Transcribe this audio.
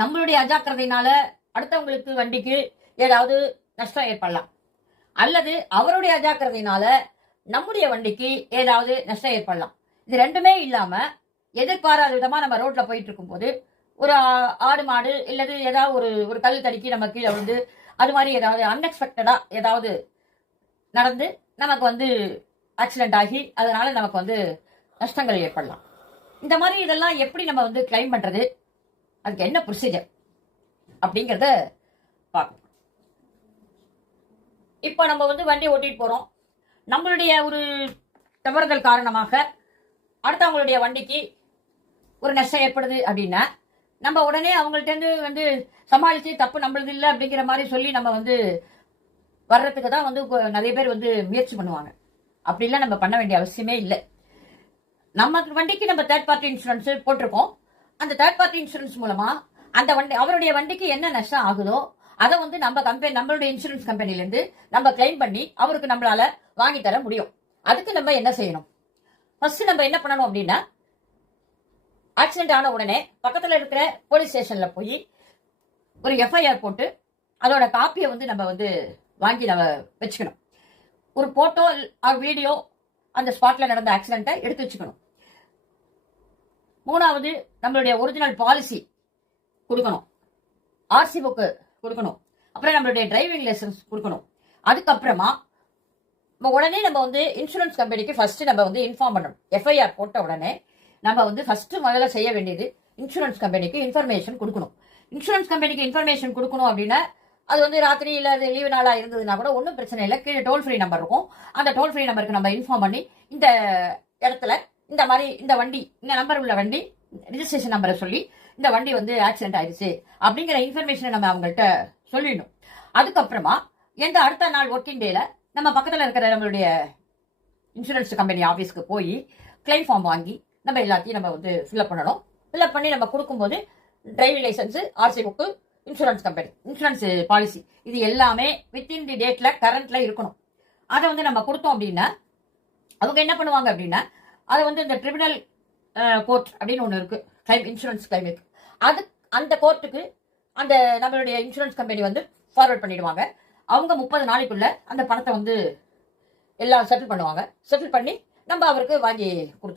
நம்மளுடைய அஜாக்கிரதையினால அடுத்தவங்களுக்கு வண்டிக்கு ஏதாவது நஷ்டம் ஏற்படலாம், அல்லது அவருடைய அஜாக்கிரதையினால நம்முடைய வண்டிக்கு ஏதாவது நஷ்டம் ஏற்படலாம். இது ரெண்டுமே இல்லாம எதிர்பாராத விதமா நம்ம ரோட்ல போயிட்டு இருக்கும்போது ஒரு ஆடு மாடு இல்லது ஏதாவது ஒரு ஒரு கல் தடுக்கி நம்ம கீழே வந்து அது மாதிரி ஏதாவது அன்எக்ஸ்பெக்டடா ஏதாவது நடந்து நமக்கு வந்து ஆக்சிடென்ட் ஆகி அதனால நமக்கு வந்து நஷ்டங்கள் ஏற்படலாம். இந்த மாதிரி இதெல்லாம் எப்படி நம்ம வந்து கிளைம் பண்றது, அதுக்கு என்ன ப்ரொசீஜர் அப்படிங்கிறத பார்க்கணும். இப்போ நம்ம வந்து வண்டி ஓட்டிட்டு போறோம், நம்மளுடைய ஒரு தவறுதல் காரணமாக அடுத்தவங்களுடைய வண்டிக்கு ஒரு நஷ்டம் ஏற்படுது அப்படின்னா நம்ம உடனே அவங்கள்ட்ட இருந்து வந்து சமாளிச்சு தப்பு நம்மளது இல்லை அப்படிங்கிற மாதிரி சொல்லி நம்ம வந்து வர்றதுக்கு தான் வந்து நிறைய பேர் வந்து முயற்சி பண்ணுவாங்க. அப்படிலாம் நம்ம பண்ண வேண்டிய அவசியமே இல்லை. நம்ம வண்டிக்கு நம்ம தேர்ட் பார்ட்டி இன்சூரன்ஸ் போட்டிருக்கோம். அந்த தேர்ட் பார்ட்டி இன்சூரன்ஸ் மூலமா அந்த வண்டி அவருடைய வண்டிக்கு என்ன நஷ்டம் ஆகுதோ அதை வந்து நம்மளுடைய இன்சூரன்ஸ் கம்பெனில இருந்து நம்ம கிளைம் பண்ணி அவருக்கு நம்மளால வாங்கி தர முடியும். அதுக்கு நம்ம என்ன செய்யணும்? ஃபர்ஸ்ட் நம்ம என்ன பண்ணணும் அப்படின்னா, ஆக்சிடென்ட் ஆன உடனே பக்கத்துல இருக்கிற போலீஸ் ஸ்டேஷன்ல போய் ஒரு எஃப்ஐஆர் போட்டு அதோட காப்பியை வந்து நம்ம வந்து வாங்கி நம்ம வச்சுக்கணும். ஒரு போட்டோ வீடியோ அந்த ஸ்பாட்ல நடந்த ஆக்சிடென்ட்டை எடுத்து வச்சுக்கணும். மூணாவது, நம்மளுடைய ஒரிஜினல் பாலிசி கொடுக்கணும், ஆர்சி புக்கு கொடுக்கணும், அப்புறம் நம்மளுடைய டிரைவிங் லைசன்ஸ் கொடுக்கணும். அதுக்கப்புறமா உடனே நம்ம வந்து இன்சூரன்ஸ் கம்பெனிக்கு ஃபர்ஸ்ட் நம்ம வந்து இன்ஃபார்ம் பண்ணணும். எஃப்ஐஆர் போட்ட உடனே நம்ம வந்து ஃபர்ஸ்ட் முதல்ல செய்ய வேண்டியது இன்சூரன்ஸ் கம்பெனிக்கு இன்ஃபர்மேஷன் கொடுக்கணும். இன்சூரன்ஸ் கம்பெனிக்கு இன்ஃபர்மேஷன் கொடுக்கணும் அப்படின்னா அது வந்து ராத்திரி இல்ல லீவு நாளா இருந்ததுன்னா கூட ஒன்றும் பிரச்சனை இல்லை. கீழே டோல் ஃப்ரீ நம்பர் இருக்கும். அந்த டோல் ஃப்ரீ நம்பருக்கு நம்ம இன்ஃபார்ம் பண்ணி இந்த இடத்துல இந்த மாதிரி இந்த வண்டி இந்த நம்பர் உள்ள வண்டி ரிஜிஸ்ட்ரேஷன் நம்பரை சொல்லி இந்த வண்டி வந்து ஆக்சிடென்ட் ஆயிடுச்சு அப்படிங்கிற இன்ஃபர்மேஷனை நம்ம அவங்கள்ட்ட சொல்லிடணும். அதுக்கப்புறமா எந்த அடுத்த நாள் ஒர்க்கிங் டேல நம்ம பக்கத்தில் இருக்கிற நம்மளுடைய இன்சூரன்ஸ் கம்பெனி ஆஃபீஸ்க்கு போய் கிளைம் ஃபார்ம் வாங்கி நம்ம எல்லாத்தையும் நம்ம வந்து ஃபில்அப் பண்ணணும். ஃபில்அப் பண்ணி நம்ம கொடுக்கும்போது driving license, RC book, insurance company insurance policy இது எல்லாமே வித்தின் தி டேட்ல கரண்ட்ல இருக்கணும். அதை வந்து நம்ம கொடுத்தோம் அப்படின்னா அவங்க என்ன பண்ணுவாங்க அப்படின்னா அதை வந்து இந்த ட்ரிபியூனல் கோர்ட் அப்படின்னு ஒன்று இருக்கு, கிளைம் இன்சூரன்ஸ் கிளைமுக்கு. அது அந்த கோர்ட்டுக்கு அந்த நம்மளுடைய இன்சூரன்ஸ் கம்பெனி வந்து ஃபார்வர்ட் பண்ணிடுவாங்க. அவங்க 30 நாளைக்குள்ள அந்த பணத்தை வந்து எல்லாம் செட்டில் பண்ணுவாங்க. செட்டில் பண்ணி நம்ம அவருக்கு வாங்கி கொடுத்துருவோம்.